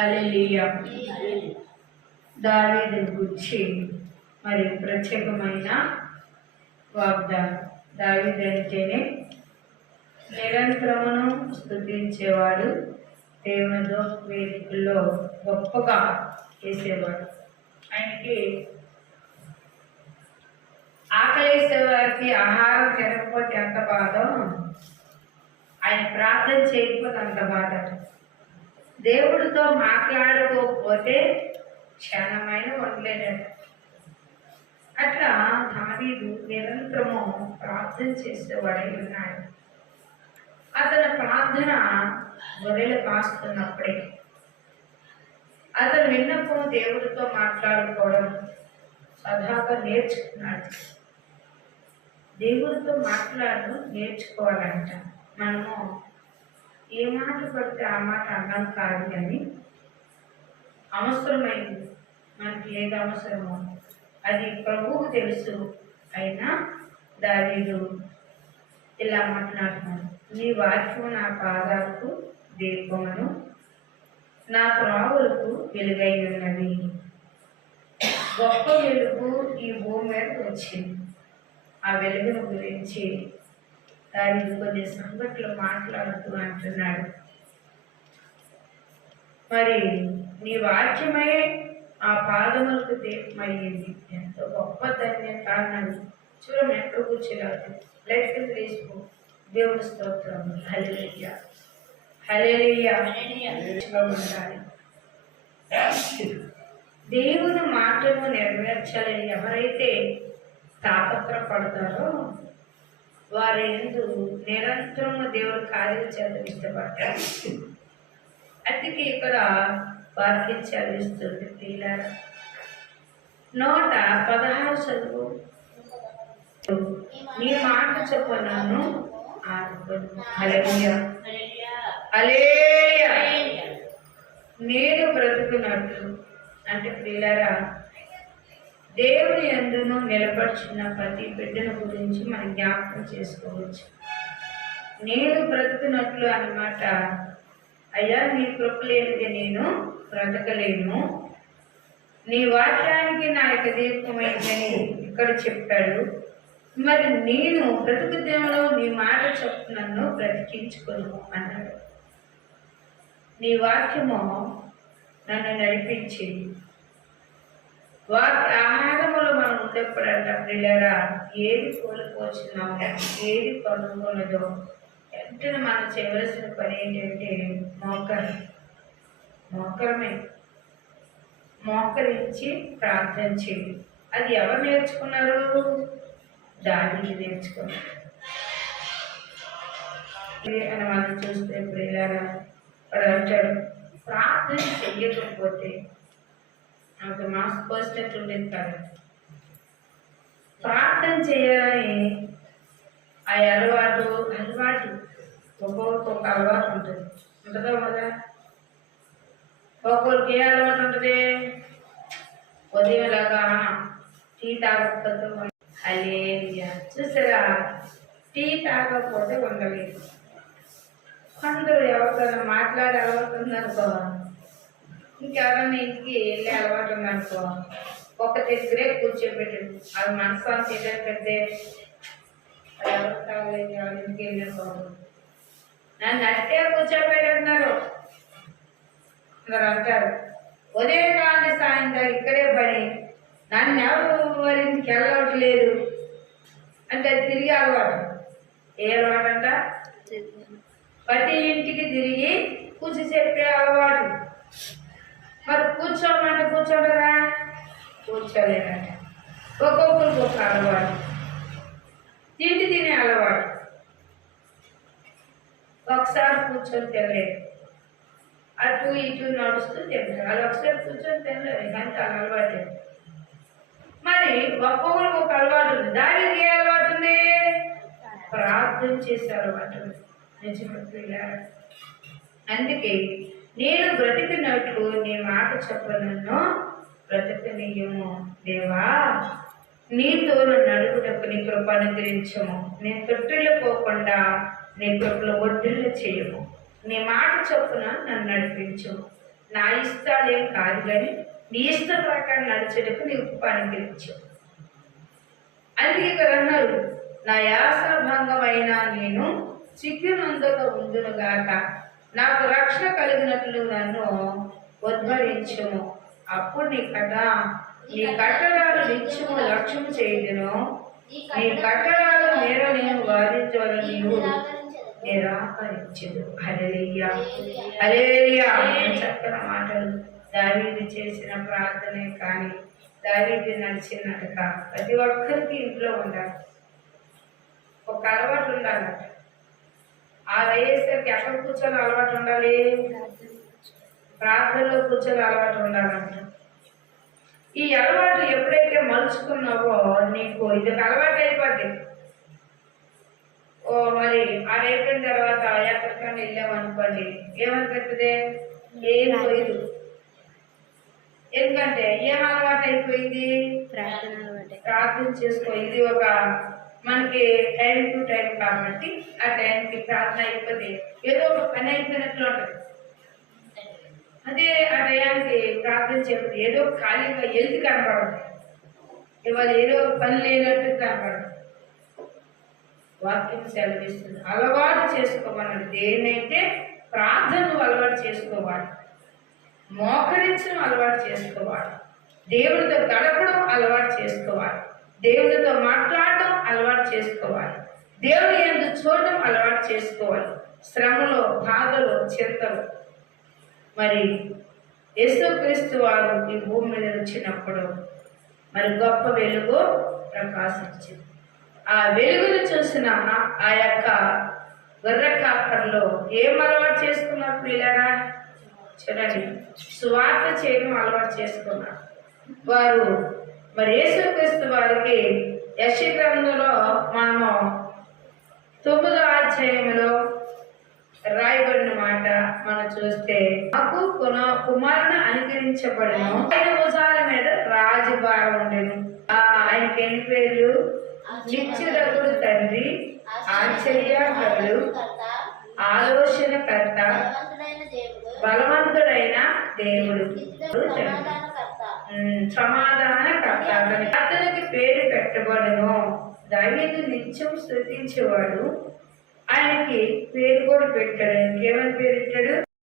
హల్లెలూయా. దావీదు గురించి మరి ప్రత్యేకమైన వాగ్దానం. దావీదు అంటేనే నిరంతరమును స్తుతించేవాడు, దేవునితో వేదికల్లో గొప్పగా చేసేవాడు. ఆయనకి ఆకలేసే వారికి ఆహారం తినకపోతే ఎంత బాధో, ఆయన ప్రార్థన చేయకపోతే అంత బాధ. దేవుడితో మాట్లాడుకోకపోతే క్షణమైన ఉండలేదట. అట్లా దావీదు నిరంతరము ప్రార్థన చేసేవాడై ఉన్నాడు. అతని ప్రార్థన గొర్రెలు కాస్తున్నప్పుడే అతను విన్నప్పుడు దేవుడితో మాట్లాడుకోవడం సదాగా నేర్చుకున్నాడు. దేవుడితో నేర్చుకోవాలంట. మనము ఏ మాట పడితే ఆ మాట అన్నం కాదు, కానీ అవసరమైంది మనకి ఏది అవసరమో అది ప్రభువుకు తెలుసు. అయినా దావీదు ఇలా మాట్లాడుతున్నాడు, నీ వాక్యము నా పాదాలకు దీపమును నా త్రోవలకు వెలుగై ఉన్నది. గొప్ప వెలుగు ఈ భూమి మీదకి వచ్చింది. ఆ వెలుగును గురించి దావీదు కొన్ని సంగతులు మాట్లాడుతూ అంటున్నాడు, మరి నీ వాక్యమే ఆ పాదములకు దీపమయ్యింది. ఎంతో గొప్ప ధన్యత అన్నది. చూడము ఎక్కడ కూర్చోలేదు, లైఫ్ తీసుకో. దేవుని స్తోత్రం. హల్లెలూయా, హల్లెలూయా. ఉండాలి. దేవుని మాటను నెరవేర్చాలని ఎవరైతే తాపత్రపడతారో వారి యందు నిరంతరము దేవుడు కార్యం చేయడం ఇష్టపడతారు. అందుకే ఇక్కడ వాక్యం చదివిస్తుంది. 116 చదువు. నీ మాట చొప్పునను హల్లెలూయా, హల్లెలూయా. నేను బ్రతుకున్నట్లు అంటే ప్రియులారా, దేవుని యందును నిలబడుచున్న ప్రతి బిడ్డల గురించి మనం జ్ఞాపకం చేసుకోవచ్చు. నేను బ్రతుకున్నట్లు అన్నమాట. అయ్యా, నీ కృప లేనిదే నేను బ్రతకలేను, నీ వాక్యానికి నా యొక్క దీపమైందని ఇక్కడ చెప్పాడు. మరి నేను బ్రతుకు దేవులో నీ మాట చొప్పున నన్ను బ్రతికించుకొను అన్నాడు. నీ వాక్యము నన్ను నడిపించి ఆహారములో మనం ఉండేప్పుడంట ప్రియులారా, ఏది కోల్పోతున్నామో ఏది కొనుక్కున్నదో వెంటనే మనం చేయవలసిన పని ఏంటంటే మోకరమే. మోకరించి ప్రార్థన చేయి. అది ఎవరు నేర్చుకున్నారు? దావీదు నేర్చుకున్నారు అని మనం చూస్తే ప్రియులారా, అంటాడు ప్రార్థన చెయ్యకపోతే నాకు మాస్ పోస్టెట్ ఉండేది కదా. ప్రార్థన చేయాలని ఆ అలవాటు ఒక్కొక్క అలవాటు ఉంటుంది. ఉంటుందా కదా? ఒక్కొక్కరికి ఏ అలవాటు ఉంటుంది? ఉదయంలాగా టీ తాగకపోతే హల్లెలూయా. చూసారా, టీ తాగకపోతే ఉండలేదు. కొందరు ఎవరికైనా మాట్లాడే అలవాటు ఉందనుకో, ఇంకెవరైనా ఇంటికి వెళ్ళే అలవాటు ఉందనుకో, ఒక దగ్గరే కూర్చోబెట్టింది. అది మనసు చేసేస్తే అది ఎవరు కావాలి, ఎవరి ఇంటికి వెళ్ళేసుకోవాలి. నన్ను అట్టే కూర్చోబెట్టున్నారు అందరు అంటారు. ఉదయం కావాలి సాయంత్రం ఇక్కడే పని, నన్ను ఎవరి ఇంటికి వెళ్ళవట్లేదు అంటే అది తిరిగి అలవాటు. ఏ అలవాటు అంట? ప్రతి ఇంటికి తిరిగి కూర్చి చెప్పే అలవాటు. మరి కూర్చోమంటే కూర్చోడరా? కూర్చోలేదంట. ఒక్కొక్కరికి ఒక అలవాటు. తినే అలవాటు. ఒకసారి కూర్చొని తినలేదు, అటు ఇటు నడుస్తూ తింటారు. అది ఒకసారి కూర్చొని తినలేదు, కానీ చాలా అలవాటు. మరి ఒక్కొక్కరికి ఒక అలవాటు ఉంది. దానికి ఏ అలవాటు ఉంది? ప్రార్థన చేసే అలవాటు ఉంది. నిజమే. అందుకే నేను బ్రతికినట్లు నీ మాట చెప్పనన్ను బ్రతకనీయము దేవా, నీతో నడుగుటకు నీ కృప అనుగ్రహించము. నీ తొట్టిలో పోకుండా నీ కృపలో ఒడ్డులు చేయము. నీ మాట చొప్పున నన్ను నడిపించు. నా ఇష్టాలేం కాదు కానీ నీ ఇష్ట ప్రకారం నడిచేటప్పుడు నీకు పనికిచ్చావు. అందుకే ఇక్కడ అన్నారు, నా యాసభంగమైన నేను సిగ్గునందక ఉందునుగాక, నాకు రక్షణ కలిగినట్లు నన్ను ఉద్భవించుము. అప్పుడు నీ కట్టడాలు నిత్యము లక్ష్యం చేయదును, నీ కట్టడాల మేర నేను వాదించవలని నీవు నిరాకరించదు. హల్లెలూయా, హల్లెలూయా. చక్కని మాటలు. దావీదు చేసిన ప్రార్థనే కానీ దావీదు నడిచినట్టుక ప్రతి ఒక్కరికి ఇంట్లో ఉండాలి, ఒక అలవాటు ఉండాలట. ఆ వయస్సుకి ఎక్కడ కూర్చొని అలవాటు ఉండాలి? ప్రార్థనలో కూర్చొని అలవాటు ఉండాలంట. ఈ అలవాటు ఎప్పుడైతే మలుచుకున్నావో నీకు ఇది అలవాటు అయిపోద్ది. మరి అది అయిపోయిన తర్వాత ఎక్కడికైనా వెళ్ళామనుకోండి, ఏమనిపిస్తుంది? ఏం పోయింది. ఎందుకంటే ఏం అలవాటు అయిపోయింది? ప్రార్థన చేసుకో. ఇది ఒక మనకి టైం టు టైం కాబట్టి ఆ టైంకి ప్రార్థన అయిపోతే ఏదో ఒక పని అయిపోయినట్లు ఉంటుంది. అదే ఆ టయానికి ప్రార్థన చేయకపోతే ఏదో ఖాళీగా ఎల్తి కనపడదు, ఇవాళ ఏదో పని లేనట్టు కనపడదు. వాక్యం సెలవిస్తుంది, అలవాటు చేసుకోమన్నాడు. దేన్నైతే ప్రార్థనను అలవాటు చేసుకోవాలి, మోకరించడం అలవాటు చేసుకోవాలి, దేవుడితో గడపడం అలవాటు చేసుకోవాలి, దేవుడితో మాట్లాడడం అలవాటు చేసుకోవాలి, దేవుని యందు చూడడం అలవాటు చేసుకోవాలి. శ్రమలో, బాధలో, చింతలు. మరి యేసుక్రీస్తు వారు ఈ భూమి మీద వచ్చినప్పుడు మరి గొప్ప వెలుగు ప్రకాశించింది. ఆ వెలుగును చూసిన ఆ యొక్క గొర్రె కాపర్లో ఏం అలవాటు చేసుకున్నారు పిల్లరా? చూడండి, సువార్త చేయడం అలవాటు చేసుకున్నారు వారు. మరి యేసుక్రీస్తు వారికి యెషయా గ్రంథంలో మనము 9వ అధ్యాయంలో రాయబడిన మాట మనం చూస్తే, నాకు కుమారుని అనుగ్రహించబడను, ఆయన భుజాల మీద రాజభారం ఉండెను. ఆయనకి ఎన్ని పేర్లు? నిత్యుడగుడు తండ్రి, ఆశ్చర్యకరుడు, ఆలోచనకర్త, బలవంతుడైన దేవుడు, సమాధానకర్త. అతనికి పేరు పెట్టబడను. దావీదు నిత్యం స్తుతించేవాడు. ఆయనకి పేరు కూడా పెట్టాడు. ఏమని పేరు పెట్టాడు?